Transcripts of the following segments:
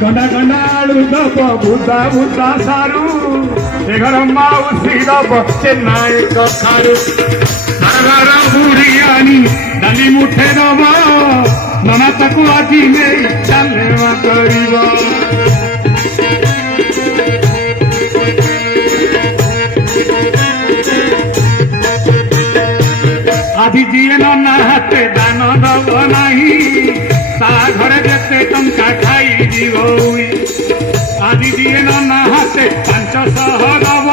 गंडा गंडा आलू दब बुदा बुदा सारू ए घर माउसी दब चेन्नई कखारू हरहरा बुढ़ियानी डाली मुठे दब नना ताकू आजी नहीं चालेवा करिबा आधी जीए नना हाथे दान दब नहीं ता घरे जेते टंका खाई जीव आधी जीए नना हाथे 500 दब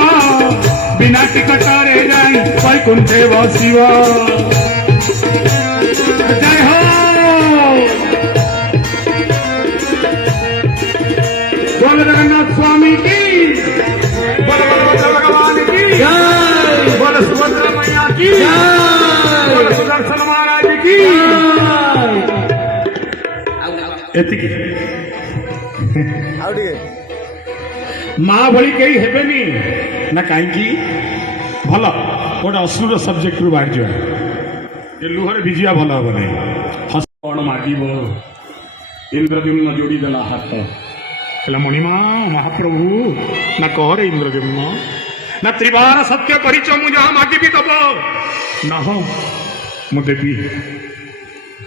बिना टिकटरे जाई वैकुंठे बसिब जय हो बोल जगन्नाथ स्वामी की बोल भगवान की जय बोल सुभद्रा मैया की बोल सुदर्शन महाराज की एतिकी माँ भली कहीं हेबेनी ना कहीं भल गोटे असुर सब्जेक्ट रू बाहर जा लुहर भिजिया भल हम हस कौन मागिब इंद्रद्युम्न जोड़ी देला हाथ कहला मणिमा महाप्रभु ना कहरे इंद्रद्युम्न ना त्रिवार सत्य परिच मु जहाँ मागिबी दब ना हो मु देवी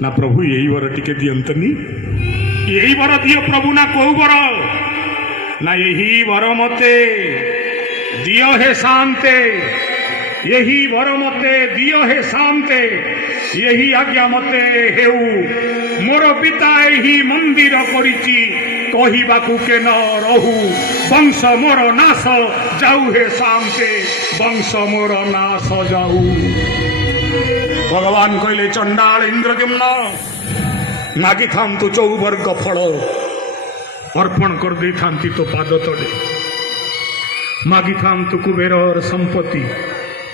ना प्रभु यही वर टिके दियंतनी यही वर दियो प्रभु ना कहू वर ना यही वर मते दियो हे शांते यही वर मते दियो हे शांते यही आज्ञा मते हेउ मोर पिता यही मंदिर करिछि कहिबाकू के न रहू वंश मोर नाश जाऊ हे शांते वंश मोर नाश जाऊ भगवान कहले चंडाल इंद्रद्युम्न मागी थांतु चौवर्ग फल अर्पण कर दे थांती तो पाद तले मागी थांतु कुबेर संपत्ति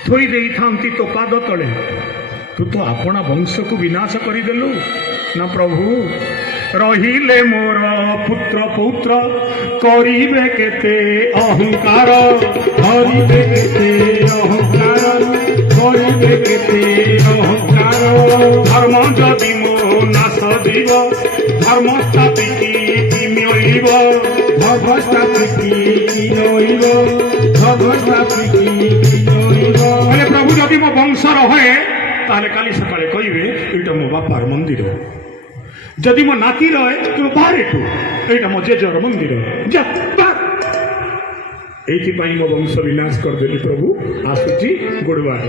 थोई दे थांती तो पाद तले तू तो अपना वंश को विनाश करदेलु ना प्रभु रहिले मोर पुत्र पौत्र करिबे केते अहंकार करिबे केते अहंकार करिबे केते अहंकार धर्म जदि मो नाश जीव धर्म स्थापिकी मिलइब धर्म स्थापिकी नइब धर्म स्थापिकी नइब बोले प्रभु जदि मो वंश रहे ताले काली सकाळे कहिबे एटा मो बापार मंदिर जदि मो नाती रहे तो बाहर एटा मो जेजर मंदिर जा एथिपाई मो वंश विनाश करदेली प्रभु आसुची गुड़वार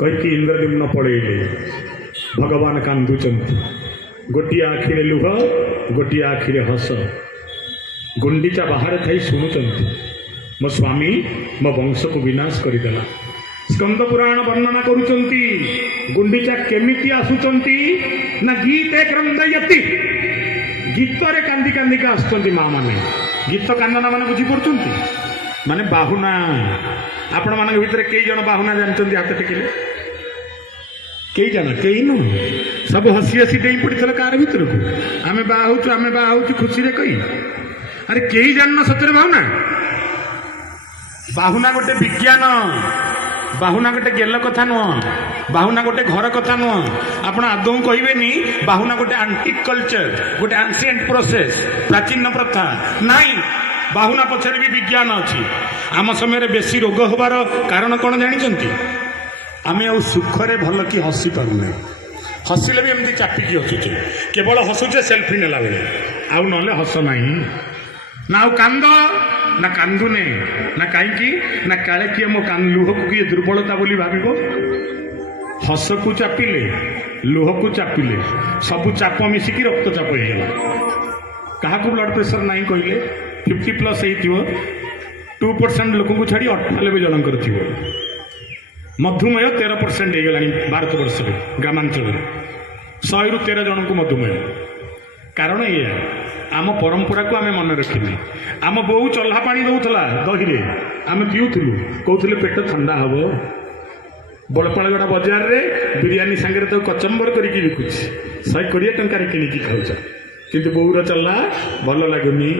कहीकि इंद्रद्युम्न पड़ेले भगवान कांदुचंती गोटिए आखिरे लुह गोटिए आखिरे हस गुंडीचा बाहर थी शुणुचंती मो स्वामी मो वंश को विनाश करदेला स्कंद पुराण वर्णना करुचंती गुंडीचा केमिति आसुचंती ना गीते क्रंदयति गीत रे कांदी कांदी का आसुचंती माँ माने गीत कांदना माने बुझी पड़ुचंती माने बाहुना आपण मानक भितर कई जन बाहुना जानचंती हाथ टेकिले कई जन कई नु सब हसी हसी डेई पड़िथल कार भितर को आमे बाहुचु खुशी रे कई अरे कई जानना सतरे बाहुना बाहुना गोटे विज्ञान बाहुना गोटे गेल कथा नुह बाहुना गोटे घर कथा नुह आपण आदौ कहबेनी बाहुना गोटे आंटिक कल्चर गोटे एंशिएंट प्रोसेस प्राचीन प्रथा नाई बाहुना पछरे भी विज्ञान अच्छी आम समय बेसी रोग होबार कारण कौन जानी आम आ सुखरे भल कि हसी पारूना हसिले भी एमती चापिकी हसुचे केवल हसुचे सेल्फी नेला बेले आउ नले हस नहीं ना आउ कांद ना कांदुने ना कहीं ना काले किए मो लुह को किए दुर्बलता बोली भाविबो हस को चापिले लुह को चापिले सबू चाप मिसिकी रक्तचाप होगा क्या ब्लड प्रेशर नहीं कहले 50+ हो 2% लोक को छाड़ी 98 जनकर थी मधुमेह 13% होगा भारत वर्ष ग्रामांचल 100 ରୁ 13 जन को मधुमेह कारण ये आम परंपरा को आम मन रखिने आम बोऊ चल्हा पानी दौला दही आम पीऊलु कहते पेट ठंडा हम बड़पाड़गड़ा बजार रे बिरियानी सांगे तो कचम्बर करके बिकुची 120 टंकार किणिकी खाऊच किंतु बोऊर चल्ला भल लगुनि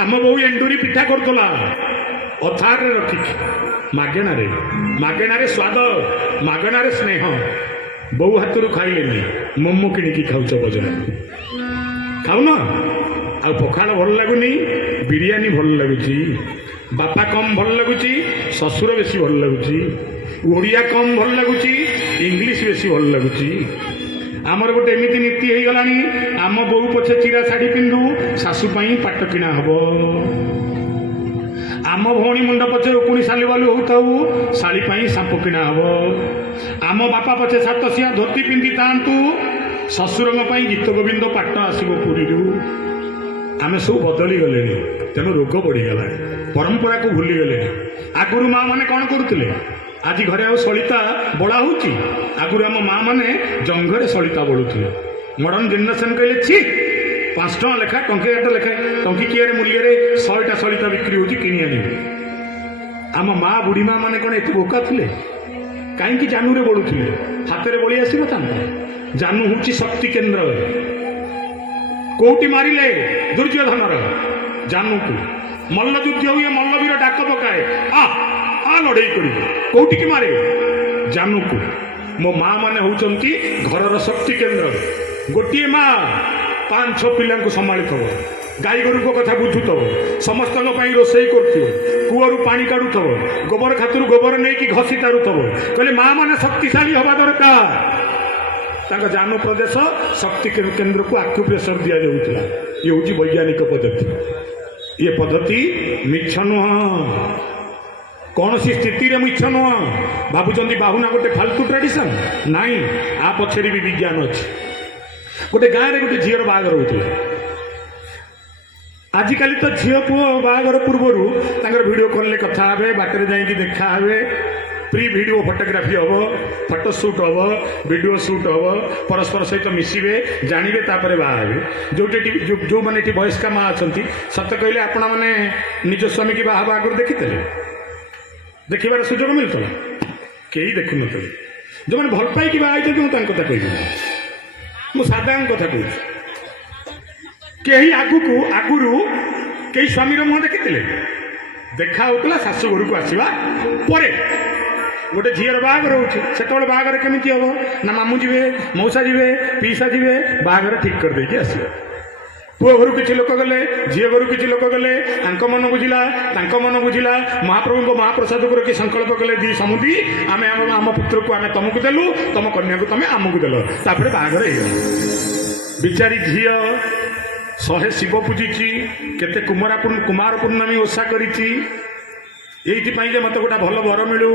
आम बोऊ एंडुरी पिठा करतला अथार रखिकी मागेणारे स्वाद मागेणारे स्नेह बोऊ हाथ खाइले मोमो किणिकी खाऊच बजार खाऊ न ଆଉ ପଖାଳ ଭଲ ଲାଗୁନି, ବିରିୟାନୀ ଭଲ ଲାଗୁଛି। ବାପା କମ୍ ଭଲ ଲାଗୁଛି, ଶ୍ୱଶୁର ବେଶୀ ଭଲ ଲାଗୁଛି। ଓଡ଼ିଆ କମ୍ ଭଲ ଲାଗୁଛି, ଇଂଲିଶ ବେଶୀ ଭଲ ଲାଗୁଛି। ଆମର ଗୋଟେ ଏମିତି ନୀତି ହେଇଗଲାଣି, ଆମ ବୋଉ ପଛେ ଚିରା ଶାଢ଼ୀ ପିନ୍ଧୁ, ଶାଶୁ ପାଇଁ ପାଟ କିଣା ହବ। ଆମ ଭଉଣୀ ମୁଣ୍ଡ ପଛେ ଉକୁଣି ସାଲିବାଲୁ ହଉଥାଉ, ଶାଢ଼ୀ ପାଇଁ ସାମ୍ପୁ କିଣା ହବ। ଆମ ବାପା ପଛେ ସାତସିଆ ଧୋତି ପିନ୍ଧିଥାନ୍ତୁ, ଶ୍ୱଶୁରଙ୍କ ପାଇଁ ଗୀତ ଗୋବିନ୍ଦ ପାଟ ଆସିବ ପୁରୀରୁ। ଆମେ ସବୁ ବଦଳି ଗଲେଣି, ତେଣୁ ରୋଗ ବଢ଼ିଗଲାଣି, ପରମ୍ପରାକୁ ଭୁଲିଗଲେଣି। ଆଗରୁ ମା ମାନେ କ'ଣ କରୁଥିଲେ? ଆଜି ଘରେ ଆଉ ସଳିତା ବଳା ହେଉଛି? ଆଗରୁ ଆମ ମା ମାନେ ଜଙ୍ଘରେ ସଳିତା ବଳୁଥିଲେ। ମଡର୍ଣ୍ଣ ଜେନେରେସନ୍ କହିଲେ ଛି, 5 ଟଙ୍କା ଲେଖା, ଟଙ୍କିକିଆଟ ଲେଖାଏ, ଟଙ୍କିକିଆରେ ମୂଲ୍ୟରେ 100ଟା ସଳିତା ବିକ୍ରି ହେଉଛି, କିଣି ଆଣିବେ। ଆମ ମା ବୁଢ଼ୀ ମା ମାନେ କ'ଣ ଏତେ ବୋକା ଥିଲେ? କାହିଁକି ଜାନୁରେ ବଳୁଥିଲେ? ହାତରେ ବଳି ଆସିବ ତାଙ୍କ। ଜାନୁ ହେଉଛି ଶକ୍ତି କେନ୍ଦ୍ର। କୋଉଠି ମାରିଲେ? ଦୁର୍ଯ୍ୟୋଧନର ଜାନୁକୁ। ମଲ୍ଲଯୁଦ୍ଧ ହୁଏ, ମଲ୍ଲବୀର ଡାକ ପକାଏ, ଆ ଲଢ଼େଇ କରିବ। କୋଉଠିକି ମାରେ? ଜାନୁକୁ। ମୋ ମା ମାନେ ହଉଛନ୍ତି ଘରର ଶକ୍ତି କେନ୍ଦ୍ର। ଗୋଟିଏ ମା 5-6 ପିଲାଙ୍କୁ ସମ୍ଭାଳିଥିବ, ଗାଈ ଗୋରୁଙ୍କ କଥା ବୁଝୁଥିବ, ସମସ୍ତଙ୍କ ପାଇଁ ରୋଷେଇ କରୁଥିବ, କୂଅରୁ ପାଣି କାଢୁଥିବ, ଗୋବର ଖାତରୁ ଗୋବର ନେଇକି ଘଷି ତାରୁଥିବ। କହିଲେ ମା ମାନେ ଶକ୍ତିଶାଳୀ ହବା ଦରକାର। ତାଙ୍କ ଜାନୁ ପ୍ରଦେଶ ଶକ୍ତି କେନ୍ଦ୍ରକୁ ଆକ୍ୟୁପ୍ରେସର ଦିଆଯାଉଥିଲା। ଇଏ ହେଉଛି ବୈଜ୍ଞାନିକ ପଦ୍ଧତି। ଇଏ ପଦ୍ଧତି ମିଛ ନୁହଁ, କୌଣସି ସ୍ଥିତିରେ ମିଛ ନୁହଁ। ଭାବୁଛନ୍ତି ବାହୁନା ଗୋଟେ ଫାଲତୁ ଟ୍ରାଡିସନ୍? ନାଇଁ, ଆ ପଛରେ ବି ବିଜ୍ଞାନ ଅଛି। ଗୋଟେ ଗାଁରେ ଗୋଟେ ଝିଅର ବାହାଘର ହେଉଥିଲା। ଆଜିକାଲି ତ ଝିଅ ପୁଅ ବାହାଘର ପୂର୍ବରୁ ତାଙ୍କର ଭିଡ଼ିଓ କଲ୍ରେ କଥା ହେବେ, ବାଟରେ ଯାଇକି ଦେଖା ହେବେ, ପ୍ରି ଭିଡ଼ିଓ ଫଟୋଗ୍ରାଫି ହେବ, ଫଟୋ ସୁଟ୍ ହେବ, ଭିଡ଼ିଓ ସୁଟ୍ ହେବ, ପରସ୍ପର ସହିତ ମିଶିବେ, ଜାଣିବେ, ତାପରେ ବାହା ହେବେ। ଯେଉଁମାନେ ଏଠି ବୟସ୍କା ମା ଅଛନ୍ତି, ସତ କହିଲେ ଆପଣମାନେ ନିଜ ସ୍ୱାମୀକି ବାହା ହେବା ଆଗରୁ ଦେଖିଥିଲେ? ଦେଖିବାର ସୁଯୋଗ ମିଳୁଥିଲା? କେହି ଦେଖୁନଥିଲେ। ଯେଉଁମାନେ ଭଲ ପାଇକି ବାହା ହେଇଛନ୍ତି, ମୁଁ ତାଙ୍କ କଥା କହିବି, ମୁଁ ସାଧାରଣ କଥା କହୁଛି। କେହି ଆଗରୁ କେହି ସ୍ୱାମୀର ମୁହଁ ଦେଖିଥିଲେ? ଦେଖା ହେଉଥିଲା ଶାଶୁ ଘରକୁ ଆସିବା ପରେ। ଗୋଟେ ଝିଅର ବାହାଘର ହେଉଛି, ସେତେବେଳେ ବାହାଘର କେମିତି ହେବ? ନା ମାମୁଁ ଯିବେ, ମଉସା ଯିବେ, ପିଇସା ଯିବେ, ବାହାଘର ଠିକ୍ କରିଦେଇକି ଆସିବେ। ପୁଅ ଘରୁ କିଛି ଲୋକ ଗଲେ, ଝିଅ ଘରୁ କିଛି ଲୋକ ଗଲେ, ତାଙ୍କ ମନ ବୁଝିଲା, ତାଙ୍କ ମନ ବୁଝିଲା, ମହାପ୍ରଭୁଙ୍କ ମହାପ୍ରସାଦକୁ ରଖି ସଂକଳ୍ପ କଲେ, ଦି ସମୁଦି ଆମେ ଆମ ପୁତ୍ରକୁ ଆମେ ତମକୁ ଦେଲୁ, ତମ କନ୍ୟାକୁ ତମେ ଆମକୁ ଦେଲ, ତାପରେ ବାହାଘର ହେଇଗଲା। ବିଚାରୀ ଝିଅ 100 ଶିବ ପୂଜିଛି, କେତେ କୁମାର ପୂର୍ଣ୍ଣମୀ ଓଷା କରିଛି, ଏଇଥିପାଇଁ ଯେ ମୋତେ ଗୋଟେ ଭଲ ବର ମିଳୁ।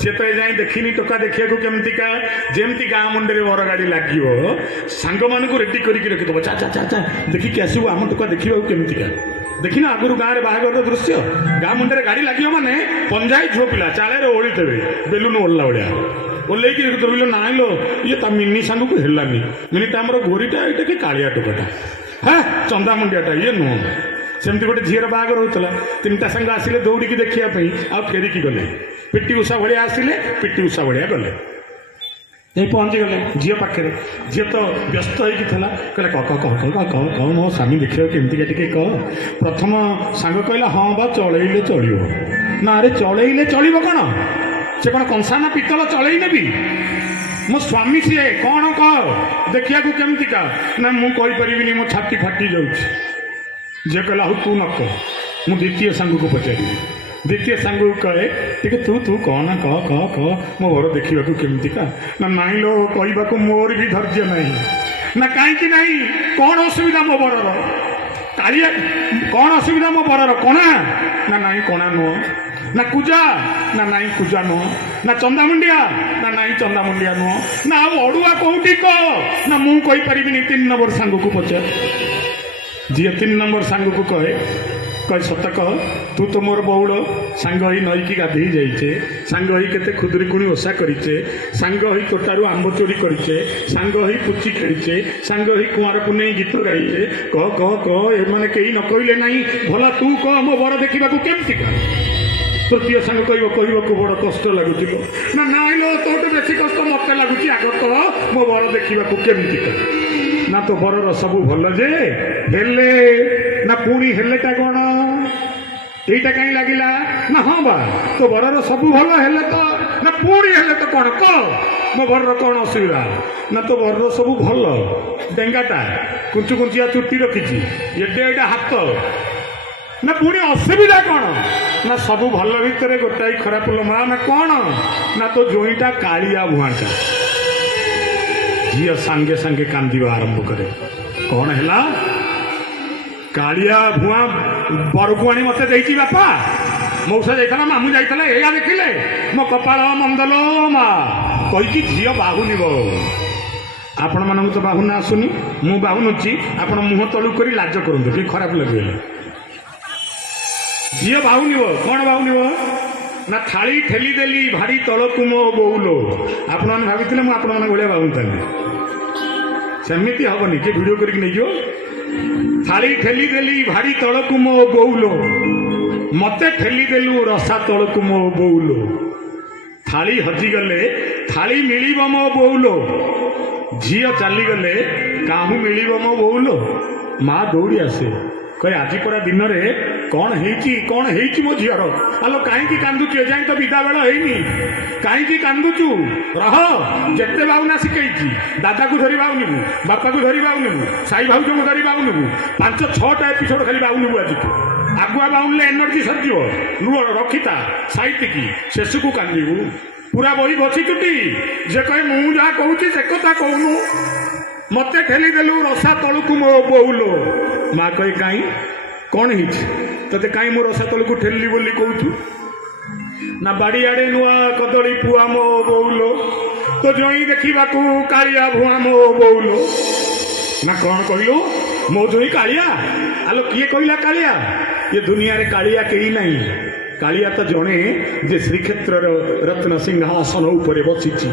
ସେ ତ ଏଯାଏଁ ଦେଖିନି ଟୋକା ଦେଖିବାକୁ କେମିତିକା। ଯେମିତି ଗାଁ ମୁଣ୍ଡରେ ବର ଗାଡ଼ି ଲାଗିବ, ସାଙ୍ଗମାନଙ୍କୁ ରେଡି କରିକି ରଖିଦେବ, ଚା ଦେଖିକି ଆସିବୁ ଆମ ଟୋକା ଦେଖିବାକୁ କେମିତିକା। ଦେଖିନ ଆଗରୁ ଗାଁରେ ବାହାଘରର ଦୃଶ୍ୟ? ଗାଁ ମୁଣ୍ଡରେ ଗାଡ଼ି ଲାଗିବ ମାନେ ପଞ୍ଜାଇ ଝୁଅ ପିଲା ଚାଳରେ ଓଳିଥିବେ, ବେଲୁନ ଓଳିଲା ଭଳିଆ ଓହ୍ଲେଇକି ଧରିଲ। ନାଇଁ ଲୋ, ଇଏ ତା ମିନି ସାଙ୍ଗକୁ ହେଲାନି, ମିନିଟା ଆମର ଗୋରିଟା, ଏଇଟା କି କାଳିଆ ଟୋକାଟା, ହଁ ଚନ୍ଦାମୁଣ୍ଡିଆଟା, ଇଏ ନୁହଁ। ସେମିତି ଗୋଟେ ଝିଅର ବାହାଘର ହେଉଥିଲା। 3ଟା ସାଙ୍ଗ ଆସିଲେ ଦୌଡ଼ିକି ଦେଖିବା ପାଇଁ, ଆଉ ଫେରିକି ଗଲେ। ପିଟି ଉଷା ଭଳିଆ ଆସିଲେ, ପିଟି ଉଷା ଭଳିଆ ଗଲେ। ଯାଇ ପହଞ୍ଚିଗଲେ ଝିଅ ପାଖରେ। ଝିଅ ତ ବ୍ୟସ୍ତ ହେଇକି ଥିଲା, କହିଲା କହ ମୋ ସ୍ୱାମୀ ଦେଖିବାକୁ କେମିତିକା ଟିକେ କହ। ପ୍ରଥମ ସାଙ୍ଗ କହିଲା ହଁ ବା ଚଳେଇଲେ ଚଳିବ। ନା ଆରେ ଚଳେଇଲେ ଚଳିବ କ'ଣ? ସେ କ'ଣ କଂସା ନା ପିତ୍ତଳ ଚଳେଇ ନେବି? ମୋ ସ୍ୱାମୀ ସିଏ, କ'ଣ କହ ଦେଖିବାକୁ କେମିତିକା? ନା ମୁଁ କହିପାରିବିନି, ମୋ ଛାତି ଫାଟି ଯାଉଛି। ଝିଅ କହିଲା ହଉ ତୁ ନ କହ, ମୁଁ ଦ୍ୱିତୀୟ ସାଙ୍ଗକୁ ପଚାରିବି। ଦ୍ୱିତୀୟ ସାଙ୍ଗକୁ କହେ ଟିକେ ତୁ କହ ନା, କହ ମୋ ବର ଦେଖିବାକୁ କେମିତିକା? ନା ନାଇଁ ଲୋ, କହିବାକୁ ମୋର ବି ଧୈର୍ଯ୍ୟ ନାହିଁ। ନା କାହିଁକି ନାହିଁ? କ'ଣ ଅସୁବିଧା ମୋ ବରର? କାଳିଆ କ'ଣ ଅସୁବିଧା ମୋ ବରର? କଣା? ନା ନାଇଁ କଣା ନୁହଁ। ନା କୁଜା? ନା ନାଇଁ କୁଜା ନୁହଁ। ନା ଚନ୍ଦାମୁଣ୍ଡିଆ? ନା ନାଇଁ ଚନ୍ଦାମୁଣ୍ଡିଆ ନୁହଁ। ନା ଆଉ ଅଡ଼ୁଆ କୋଉଠି କହ? ନା ମୁଁ କହିପାରିବିନି, 3 ନମ୍ବର ସାଙ୍ଗକୁ ପଚାର। ଝିଅ 3 ନମ୍ବର ସାଙ୍ଗକୁ କହେ ସତ କହ, ତୁ ତ ମୋର ବହୁଳ, ସାଙ୍ଗ ହୋଇ ନଈକି ଗାଧେଇ ଯାଇଛେ, ସାଙ୍ଗ ହୋଇ କେତେ ଖୁଦୁରୁକୁଣୀ ଓଷା କରିଛେ, ସାଙ୍ଗ ହୋଇ ତୋଟାରୁ ଆମ୍ବ ଚୋରି କରିଛେ, ସାଙ୍ଗ ହୋଇ ପୁଚି ଖେଳିଛେ, ସାଙ୍ଗ ହୋଇ କୁଆଁର ପୁନେଇ ଗୀତ ଗାଇଛେ, କହ ଏମାନେ କେହି ନ କହିଲେ ନାହିଁ, ଭଲା ତୁ କହ ମୋ ବର ଦେଖିବାକୁ କେମିତିକା? ତୃତୀୟ ସାଙ୍ଗ କହିବାକୁ ବଡ଼ କଷ୍ଟ ଲାଗୁଥିବ। ନା ନାଇଁ ଲୋ, ତୋଠୁ ବେଶୀ କଷ୍ଟ ମୋତେ ଲାଗୁଛି, ଆଗ କହ ମୋ ବର ଦେଖିବାକୁ କେମିତିକା? ନା ତୋ ବରର ସବୁ ଭଲ ଯେ ହେଲେ, ନା ପୁଣି ହେଲେଟା କ'ଣ? এইটা কাହିଁ ଲାଗିଲା? ନା ହଁ ବା ତୋ ବରର ସବୁ ଭଲ ହେଲେ ତ, ନା ପୁଣି ହେଲେ ତ କ'ଣ? କହ ମୋ ବରର କ'ଣ ଅସୁବିଧା? ନା ତୋ ବରର ସବୁ ଭଲ, ଡେଙ୍ଗାଟା କୁଞ୍ଚୁ କୁଞ୍ଚିଆ ଚୁଟି ରଖିଛି ଏଡେ ଏଡେ ହାତ ନା ପୁଣି ଅସୁବିଧା କ'ଣ ନା ସବୁ ଭଲ ଭିତରେ ଗୋଟାଏ ଖରାପ ଲୋ ମା ନା କ'ଣ ନା ତୋ ଜୋଇଁଟା କାଳିଆ ଭୁଆଁଟା। ଝିଅ ସାଙ୍ଗେ ସାଙ୍ଗେ କାନ୍ଦିବା ଆରମ୍ଭ କରେ। କ'ଣ ହେଲା? କାଳିଆ ଭୁଆଁ ବରକୁ ଆଣି ମତେ ଦେଇଛି ବାପା। ମଉସା ଯାଇଥିଲା ମାମୁଁ ଯାଇଥିଲା ଏଇଆ ଦେଖିଲେ ମୋ କପାଳ ମନ୍ଦଲୋ ମା କହିକି ଝିଅ ବାହୁନିବ। ଆପଣମାନଙ୍କୁ ତ ବାହୁନା ଆସୁନି, ମୁଁ ବାହୁନୁଛି। ଆପଣ ମୁହଁ ତଳୁ କରି ଲାଜ କରନ୍ତୁ, ଟିକେ ଖରାପ ଲାଗିଗଲେ। ଝିଅ ବାହୁନିବ। କ'ଣ ବାହୁନିବ ନା ଥାଳି ଠେଲି ଦେଲି ଭାରି ତଳକୁ ମୋ ବୋଉଲୋ। ଆପଣମାନେ ଭାବିଥିଲେ ମୁଁ ଆପଣମାନଙ୍କ ଭଳିଆ ବାହୁନିଥାନ୍ତି, ସେମିତି ହବନି। କିଏ ଭିଡ଼ିଓ କରିକି ନେଇଯିବ। ଥାଳି ଠେଲି ଦେଲି ଭାରି ତଳକୁ ମୋ ବୋଉଲୋ, ମତେ ଠେଲି ଦେଲୁ ରସା ତଳକୁ ମୋ ବୋଉଲୋ। ଥାଳି ହଜିଗଲେ ଥାଳି ମିଳିବ ମୋ ବୋଉଲୋ, ଝିଅ ଚାଲିଗଲେ କାହୁଁ ମିଳିବ ମୋ ବୋଉଲୋ। ମା ଦୌଡ଼ି ଆସେ, କହେ ଆଜି ପରା ଦିନରେ କ'ଣ ହେଇଛି ମୋ ଝିଅର? ଆଲୋ କାହିଁକି କାନ୍ଦୁଛୁ? ଏଯାଏଁ ତ ବିଦା ବେଳ ହେଇନି, କାହିଁକି କାନ୍ଦୁଛୁ? ରହ, ଯେତେ ବାହୁନା ଶିଖେଇଛି। ଦାଦାକୁ ଧରି ବାହୁନିବୁ, ବାପାକୁ ଧରି ବାହୁନିବୁ, ସାଇ ଭାଉଜକୁ ଧରି ବାହୁନିବୁ। 5-6ଟା ଏପିସୋଡ୍ ଖାଲି ବାହୁନିବୁ ଆଜିଠୁ। ଆଗୁଆ ବାହୁନିଲେ ଏନର୍ଜି ସରିଯିବ। ରୁହ, ରଖିଥା ସାଇତିକି, ଶେଷକୁ କାନ୍ଦିବୁ। ପୁରା ବହି ବସି ଚୁଟି। ଯେ କହେ ମୁଁ ଯାହା କହୁଛି ସେ କଥା କହୁନୁ, ମତେ ଠେଲି ଦେଲୁ ରସା ତଳକୁ ମୋ ବୋଉଲୋ। ମା କହେ କାହିଁ, କ'ଣ ହେଇଛି ତତେ? କାହିଁ ମୁଁ ରସା ତଳକୁ ଠେଲିଲି ବୋଲି କହୁଛୁ? ନା ବାଡ଼ିଆଡ଼େ ନୂଆ କଦଳୀ ପୁଆ ମୋ ବୋଉଲୋ, ତୋ ଜଇଁ ଦେଖିବାକୁ କାଳିଆ ଭୁଆଁ ମୋ ବୋଉଲୋ। ନା କ'ଣ କହିଲୁ? ମୋ ଜଇଁ କାଳିଆ? ଆଲୋ କିଏ କହିଲା କାଳିଆ? ଏ ଦୁନିଆରେ କାଳିଆ କେହି ନାହିଁ। କାଳିଆ ତ ଜଣେ ଯେ ଶ୍ରୀକ୍ଷେତ୍ରର ରତ୍ନ ସିଂହାସନ ଉପରେ ବସିଛି,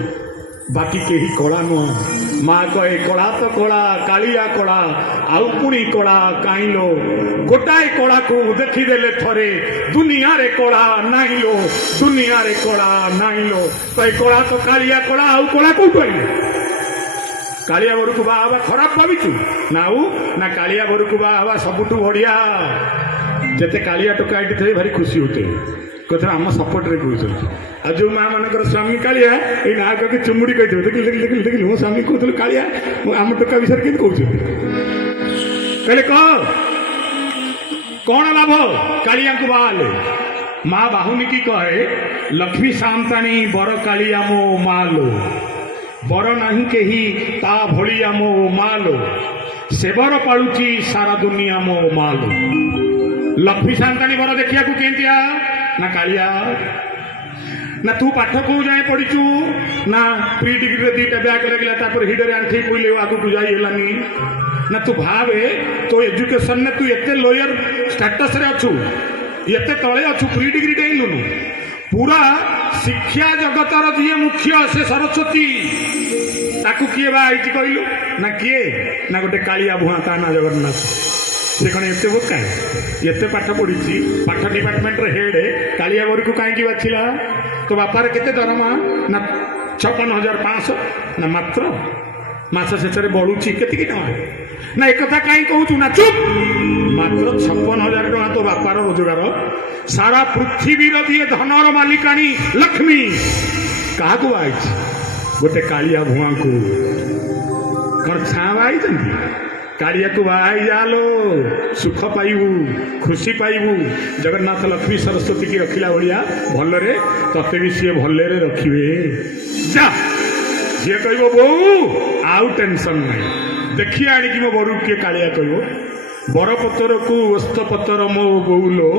ବାକି କେହି କଳା ନୁହଁ। ମା କହେ କଳା ତ କଳା, କାଳିଆ କଳା, ଆଉ ପୁଣି କଳା କାହିଁଲୋ? ଗୋଟାଏ କଳାକୁ ଦେଖିଦେଲେ ଥରେ ଦୁନିଆରେ କଳା ନାହିଁଲୋ, ଦୁନିଆରେ କଳା ନାହିଁଲୋ। କହେ କଳା ତ କାଳିଆ କଳା, ଆଉ କଳା କୋଉଠୁ ଆଣିଲେ? କାଳିଆ ବରକୁ ବାହା ହେବା ଖରାପ ଭାବିଛୁ ନା? ଆଉ ନା କାଳିଆ ବରକୁ ବାହା ହେବା ସବୁଠୁ ବଢ଼ିଆ। ଯେତେ କାଳିଆ ଟୋକା ଏଠି ଥିବେ ଭାରି ଖୁସି ହଉଥିବେ, କଥା ଆମ ସପୋର୍ଟରେ କହୁଛନ୍ତି। ଆଉ ଯେଉଁ ମା ମାନଙ୍କର ସ୍ୱାମୀ କାଳିଆ, ଏଇ ନାଁ କହିକି ଚୁମୁଡ଼ି କହିଥିବେ, ଦେଖିଲି ମୋ ସ୍ୱାମୀ କହୁଥିଲୁ କାଳିଆ, ଆମ ଟୋକା ବିଷୟରେ କେମିତି କହୁଛନ୍ତି? କହିଲେ କ'ଣ ଲାଭ କାଳିଆଙ୍କୁ ବାହା ହେଲେ? ମା ବାହୁନିକି କହେ ଲକ୍ଷ୍ମୀ ସାନ୍ତାଣୀ ବର କାଳିଆ ମୋ ମାଲୋ, ବର ନାହିଁ କେହି ତା ଭଳିଆ ମୋ ମାଲୋ, ସେବର ପାଳୁଛି ସାରା ଦୁନିଆ ମୋ ମାଲୋ। ଲକ୍ଷ୍ମୀ ସାନ୍ତାଣୀ ବର ଦେଖିବାକୁ କେମିତିଆ? ନା କାଳିଆ। ନା ତୁ ପାଠ କୋଉ ଯାଏଁ ପଢିଛୁ? ନା ପ୍ରି ଡିଗ୍ରୀରେ 2ଟା ବ୍ୟାକ୍ ଲାଗିଲା, ତାପରେ ହିଡରେ ଆଣ୍ଠେଇ ପଇଲେ ଆଗକୁ ଯାଇ ହେଲାନି। ନା ତୁ ଭାବେ ତୋ ଏଜୁକେସନରେ ତୁ ଏତେ ଲୋୟର ଷ୍ଟାଟସରେ ଅଛୁ, ଏତେ ତଳେ ଅଛୁ, ପ୍ରି ଡିଗ୍ରୀ ଡେଇଁଲୁନୁ। ପୁରା ଶିକ୍ଷା ଜଗତର ଯିଏ ମୁଖ୍ୟ ସେ ସରସ୍ୱତୀ, ତାକୁ କିଏ ବାହା ହେଇଛି କହିଲୁ? ନା କିଏ? ନା ଗୋଟେ କାଳିଆ ଭୁଆଁ, ତା ନା ଜଗନ୍ନାଥ। ସେ କ'ଣ ଏତେ ବୋକା? ଏତେ ପାଠ ପଢିଛି, ପାଠ ଡିପାର୍ଟମେଣ୍ଟର ହେଡ୍, କାଳିଆ ବରକୁ କାହିଁକି ବାଛିଲା? ତୋ ବାପାର କେତେ ଦରମା? ନା 56,500। ନା ମାତ୍ର ମାସ ଶେଷରେ ବଢୁଛି କେତିକି ଟଙ୍କା? ନା ଏକଥା କାହିଁ କହୁଛୁ? ନା ଚୁପ୍, ମାତ୍ର 56,000 ଟଙ୍କା ତୋ ବାପାର ରୋଜଗାର। ସାରା ପୃଥିବୀର ଯିଏ ଧନର ମାଲିକାଣୀ ଲକ୍ଷ୍ମୀ, କାହାକୁ ବାହାଇଛି? ଗୋଟେ କାଳିଆ ଭୁଆଁକୁ। କ'ଣ ଛାଁ ବାହାଇଛନ୍ତି? କାଳିଆକୁ ବାହା ହେଇଯାଲୋ, ସୁଖ ପାଇବୁ, ଖୁସି ପାଇବୁ। ଜଗନ୍ନାଥ ଲକ୍ଷ୍ମୀ ସରସ୍ୱତୀ କି ରଖିଲା ଭଳିଆ ଭଲରେ ତତେ ବି ସିଏ ଭଲରେ ରଖିବେ। ଯା, ଯିଏ କହିବ ବୋଉ ଆଉ ଟେନସନ ନାହିଁ, ଦେଖିଆ ଆଣିକି ମୋ ବରକୁ କିଏ କାଳିଆ କହିବ। ବରପତରକୁ ଓସ୍ତପତର ମୋ ବୋଉଲୋ,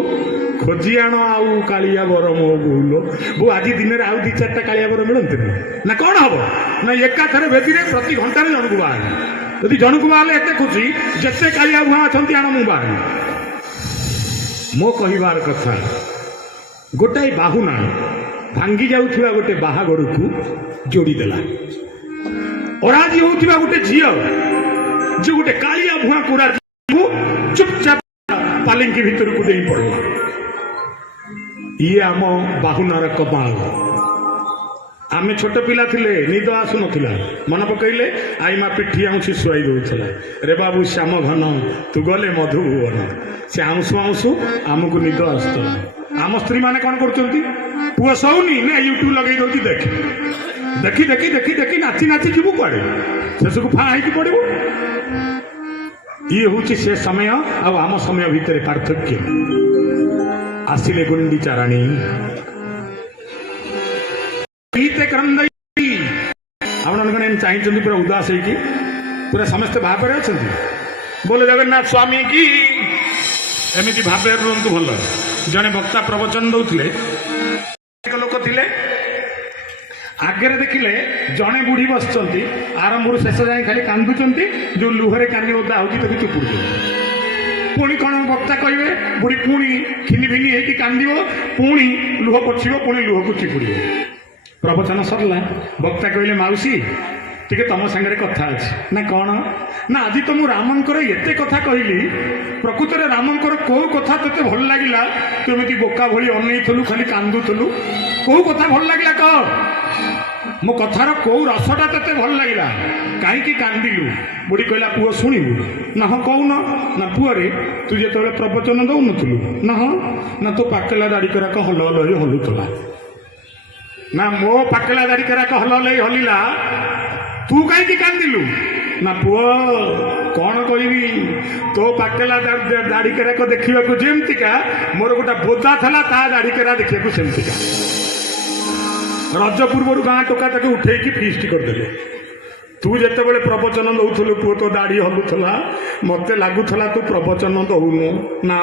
ଖୋଜି ଆଣ ଆଉ କାଳିଆ ବର ମୋ ବୋଉଲୋ। ବୋଉ ଆଜି ଦିନରେ ଆଉ 2-4ଟା କାଳିଆ ବର ମିଳନ୍ତିନି? ନା କ'ଣ ହବ? ନା ଏକାଥରେ ଭେଦିରେ ପ୍ରତି ଘଣ୍ଟାରେ ଜଣକୁ ବାହା ହେବେ। ଯଦି ଜଣକୁ ବାହାରିଲେ ଏତେ ଖୁସି, ଯେତେ କାଳିଆ ଭୁଆଁ ଅଛନ୍ତି ଆଣ ମୁଁ ବାହାରିବି। ମୋ କହିବାର କଥା, ଗୋଟାଏ ବାହୁନା ଭାଙ୍ଗି ଯାଉଥିବା ଗୋଟେ ବାହାଘରକୁ ଯୋଡ଼ିଦେଲା। ଅରାଜି ହଉଥିବା ଗୋଟେ ଝିଅ ଯେ ଗୋଟେ କାଳିଆ ଭୁଆଁକୁ ଚୁପଚାପ ପାଲିଙ୍କି ଭିତରକୁ ଦେଇ ପଡ଼ିଲା। ଇଏ ଆମ ବାହୁନାର କମାଲ। ଆମେ ଛୋଟ ପିଲା ଥିଲେ, ନିଦ ଆସୁନଥିଲା, ମନେ ପକେଇଲେ ଆଇମା ପିଠି ଆଉଁସି ଶୁଆଇ ଦଉଥିଲା। ରେ ବାବୁ ଶ୍ୟାମ ଘନ ତୁ ଗଲେ ମଧୁଭୁବନ, ସେ ଆଉଁସୁ ଆଉଁସୁ ଆମକୁ ନିଦ ଆସୁଥିଲା। ଆମ ସ୍ତ୍ରୀ ମାନେ କ'ଣ କରୁଛନ୍ତି? ପୁଅ ଶୋଉନି ନା ୟୁଟ୍ୟୁବ ଲଗେଇ ଦଉଛି ଦେଖ। देखी देखी देखी देखी नाची नाची जीवु कुआड़े शेष को फाँ होगी पड़ू। ये हूँ से समय आम समय भितर पार्थक्य। आसिले गुंडीचा राणी आपने चाहिए पूरा उदास है पूरा समस्ते भाव अच्छा बोले जगन्नाथ स्वामी की एमती भाव रुहतु भल। जड़े वक्ता प्रवचन दौले लोक थे आगे देखिले जड़े बुढ़ी बस आरंभ शेष जाए खाली कांदुंट जो लुहरे कानी ओदा हो चुपुड़ पुणी कौन वक्ता कहे बुढ़ी पुणी खिनी भिनी होगी कांद पुणी लुह पोछिब पुणी लुह को चिपुड़। प्रवचन सरला वक्ता कहले माउसी टिके तुम सागर कथा अच्छे ना कौन ना आज तो मु रामंकर एते कथा कहली प्रकृत में रामंकर कौ कथा ते भल लगिला तुमती बोका भली अनईलु खाली कांदुलु कौ कथा भल लगिला कह मो कथार कौ रसटा ते भल लगिला कहीं कांदिलु। बुढ़ी कहला पुओ शुणु ना हाँ कौन ना पुअरे तू जो प्रवचन दौनलु ना हाँ ना तो पाकेला दाड़ी कराक हल हल हलुला ना मो पाकेला दाड़ी कराक हल हल हलिला तू कहीं कांदिलु ना पुओ कौन कहबी तो पाकेला दाड़ी केराक देखा जमतिका मोर गोटा बोदा था ता दाड़ी केरा देखा सेमतिका रज पूर्व गाँ टोका ताके उठे फिस्ट करदे। तू जिते बड़े प्रवचन दौलु पुओ तो दाढ़ी हलुला मत लगुला तू प्रवचन दौनु ना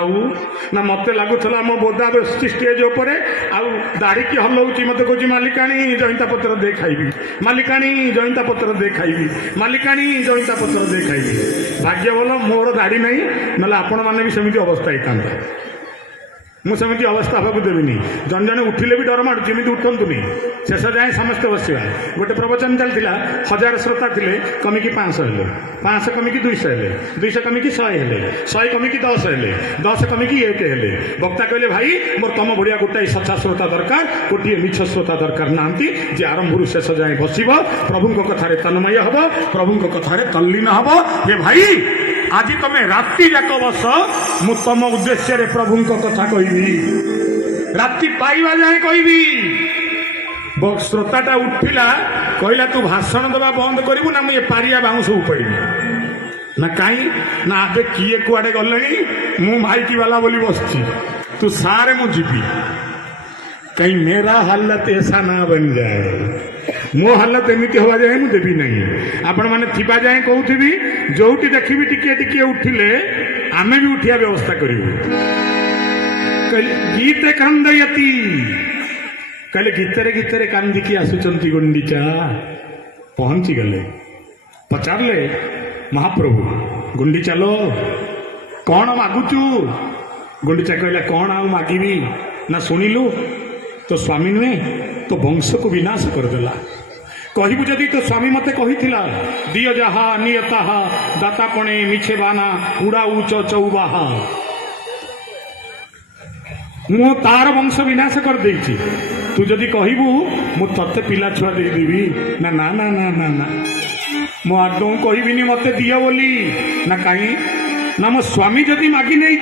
ना मत लगुला मो बोदा बस स्टेज उपर आउ दाढ़ी की हलाऊँ मत कह मालिकाणी जईता पत्र दे खाइबी मालिकाणी जईता पत्र दे खाइबी मालिकाणी जईता पत्र दे खाइबी। भाग्य भल मोर दाढ़ी नहीं ना आपण मैंने भी सेमती अवस्था होता मुझे अवस्था हाँ देवी जन जन उठिले भी डर माड़ू जमी उठंतुनि शेष जाए समस्ते बसवा गोटे प्रवचन चलता 1000 श्रोता थे कमिकी 500 हेले 500 कमिकी 200 हेले 200 कमिकी 100 हेले 100 कमिकी 10 हेले 10 कमिकी 1 हेले। वक्ता कहले भाई मोर तुम भड़िया गोटाए सच्चा श्रोता दरकार गोटे मिछ श्रोता दरकार नांती जे आरंभ शेष जाए बसब प्रभु कथार तन्मय हम प्रभु कथार तल्लीन हम। ये भाई आज तुम राति जाक बस मु तुम उद्देश्य प्रभु कथा कहबी राति पाइबा जाए कहबी। श्रोताटा उठिला कहला तू भाषण दबा बंद करू ना मुझे पारिया बाउंस उपड़ी ना कहीं ना आगे किए कुआडे गले मु माइकी वाला बोली बसची तू सारे मु जीवी कहीं मेरा हालत ऐसा ना बन जाए मो हालत एमती हवा जाए मुझे देवी नहीं आपण मैंने थिबा जाए कहूथी जोटी देखी टिके टिके उठिले आमे भी उठिया व्यवस्था करूँ। गीते कांदयती कहले गीतरे गीतरे कांदिकी आसुचंती गुंडीचा पहुंची गले पचारे महाप्रभु गुंडीचा लो कौन मागुचु गुंडीचा कहला कौन आ मागिबी ना शुणिलु तो स्वामी नुहे तो वंश को विनाश करदेला कहबू जदि तो स्वामी मते कहिथिला दिय जहा नियता दाता पणे मिछे बाना उड़ाऊ चौबाहा मु तार वंश विनाश कर देछि तू जदि कहबू मु तते पिला छुआ दे देबी ना ना ना ना ना ना मु आदौ कहबिनी मते दिय बोली ना कहीं ना मो स्वामी जदि मागी नहीं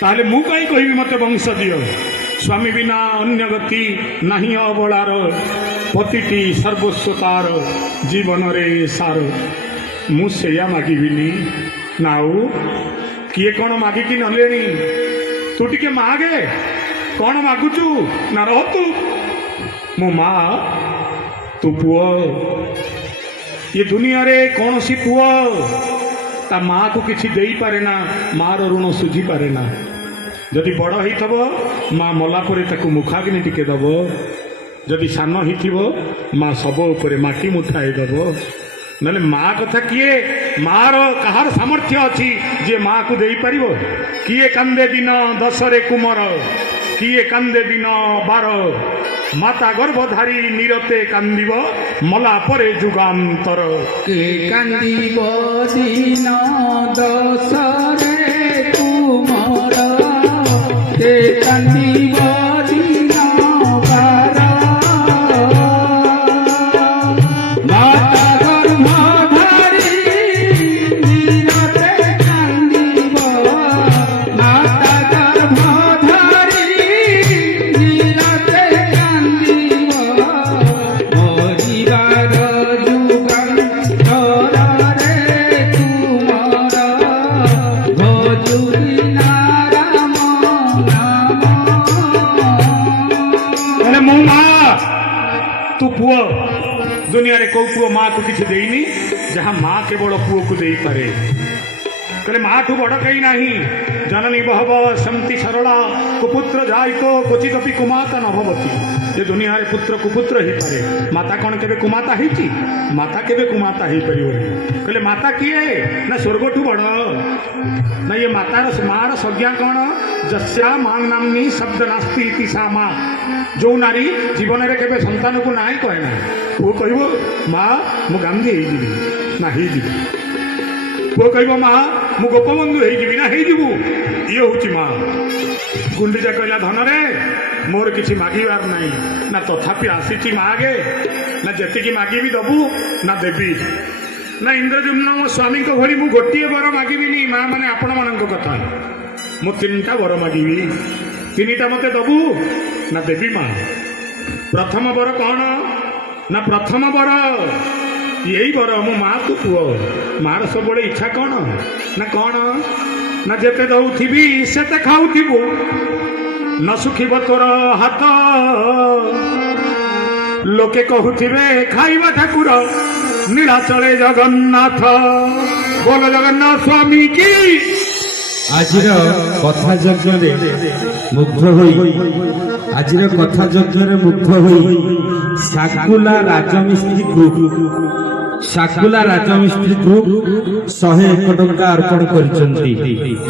ताहले मु कहीं कहबी मते वंश दिय स्वामी बिना अन्य गति नहीं अबलार पतिटी सर्वस्वतार जीवन रे सार मुझे मागिबिनी नाउ किए कौन मागिकी नले तू टिके मागे कौन मागुचु ना रह तू मो माँ तू पुओ ये दुनिया रे कौन सी पुओ ता माँ को किसी दे पारे ना माँ ऋण सुझी पारे ना जदि बड़ हो माँ मला पर मुखाग्नि टिके दब जदि सान हो माँ शब उपर माटी मुठाई दब ना माँ कथा किए माँ कहार सामर्थ्य अच्छी जे माँ को दे पार किए कांदे दिन दशरे कुमर किए कांदे दिन 12 माता गर्भधारी निरते कांदिब मला परे जुगांतर के कांदिब दिन दशरे कुमर के कांदिब दिन 12 माता गर्भधारी निरते कांदिब माता गर्भधारी निरते कांदिब दुनिया रे कोई पुओ माँ को किसी देनी जहाँ माँ केवल पुओ को दे पारे कहले माँ ठू बड़ कहीं नहीं जननी बहब समति सरला कुपुत्र जायतो क्वचिदपि कुमाता न भवती ये दुनिया रे पुत्र कुपुत्र ही पारे माता कौन केबे कुमाता हिची माता केबे कुमाता ही परिवनी कहले माता किए ना स्वर्ग ठू बड़ ना ये मातार मार संज्ञा कौन जस्या मां नामनी शब्द नास्ती इति सा माँ जो नारी जीवन रे केबे संतान को नाही कहे ना वो कहबो माँ मु गांधी हेई जीवी ना हेई जीवी वो कहबो माँ मु गोपबंधु हेई जीवी ना हेई जीवु ये होची माँ गुंडीचा कहला धन रे मोर किसी मागिबार नहीं ना तथापि आसीची मागे ना जेतिकी मागिबी दबु ना देबी ना इंद्रजुम्न मो स्वामी को भरी मु गोटिए बर मागिबिनी माँ माने आपण मानक कथा मु तीनटा बर मागिबी तीनटा मते दबु ना देबी माँ प्रथम बर कौन ना प्रथम बर यही बर मो माँ तू पुओ मार सब इच्छा कौन ना जेते दउथिबी सेते खाउथिबो न सुखिब तोर हाथ लोके कहूथिबे खाइबा ठाकुर नीलाचले जगन्नाथ बोल जगन्नाथ स्वामी की आजिर कथा यज्ञ मुग्ध होई साकुला राजमिस्त्री ग्रुप 101 टंका अर्पण करिसंती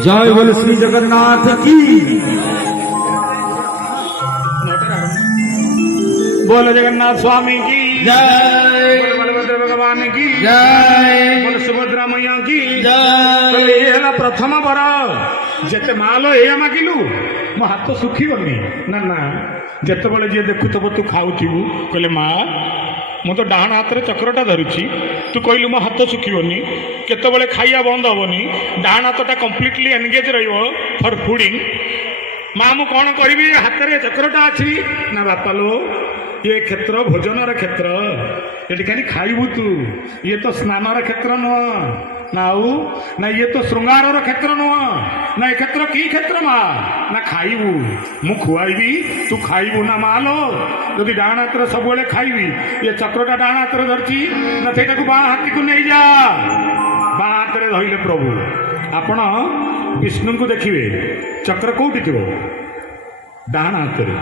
जय बोल श्री जगन्नाथ की बोल जगन्नाथ स्वामी की जय बोल बलभद्र भगवान की जय बोल सुभद्रा मैया की जय ये है प्रथम बर जेते मालो ए मागिलु मो हाथ सुखीबनी ना ना जेते बळे जे देखुथब तू खाउथिबु कहले माँ मु तो डाहाण हाथ में चक्रटा धरुची तू कहलु मो हाथ सुखीबनी केतबळे खाइया बंद हबनी डाहाण हाथटा कंप्लीटली एंगेज रहिबो फॉर फूडिंग माँ मु कौन करी हाथ में चक्रटा अच्छी ना बापा लो ये क्षेत्र भोजन क्षेत्र ये खाली खाइबु तू ये तो स्नान क्षेत्र नुह ना ये तो श्रृंगार क्षेत्र नुह ना ये क्षेत्र की क्षेत्र माँ ना खाइबु मु खुआईबी तू खाइबु ना माँ लो जदि डाण हाथ सब खाइबी ये चक्रटा डाण हाथ धरची ना से बाँ हाथी को नहीं जा बाँ हाथ में धरले प्रभु आपण विष्णु को देखिए चक्र कौटी थी डाण हाथ में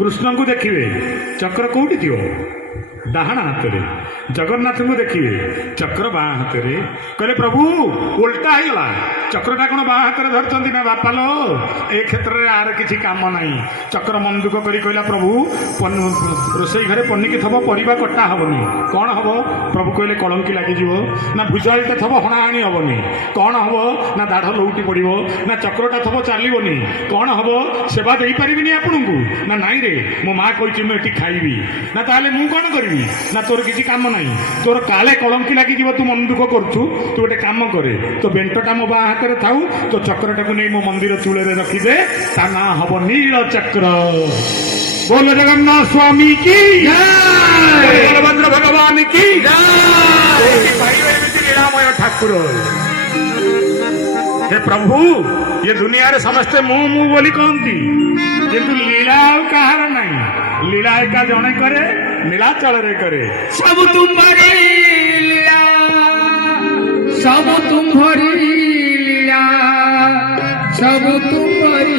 कृष्ण को देखिए चक्र कौटी थी डाहाण हाथ में जगन्नाथ को देखिए चक्र बाँ हाथ में कहले प्रभु उल्टा होगा चक्रटा कौन बाँ हाथ में धरती ना बापा लो ए क्षेत्र में आर किसी काम नहीं चक्र मन दुख कर कहला प्रभु रोसई घरे पनिकी थब परिवा कटा हेनी कौन हम प्रभु कहले कलंकी लगे ना भुजालिते थब हणाहाणी हेनी कौन हम ना दाढ़ लौटी पड़ो ना चक्रटा थब चलनी कौन हम सेवा दे पारि आपन को ना नाई रे मो माँ कही मुझे खाइबी ना ताले मु कौन करी ना तोर किसी काम नहीं तोर काले कलंकी लगे तू मन दुख करू तू गोटे काम करे तो बेंटटा मो बाँ हाथ में थाऊ तो चक्रटा को नहीं मो मंदिर चूले रखिदे ता ना हम नील चक्र बोल जगन्नाथ स्वामी की बलभद्र भगवान की लीलामय ठाकुर हे प्रभु ये दुनिया रे समस्ते मुँह मुँह बोली कहती किंतु लीला कहार नहीं लीला एका जने करे नीलाचल रे करे सब तुम्हारी लीला सब तुम्हारी लीला सब तुम्हारी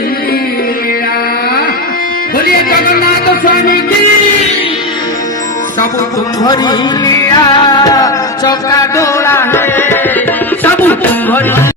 लीला बोलिए जगन्नाथ स्वामी की सब तुम्हारी लीला चौका डोला है सब तुम्हारी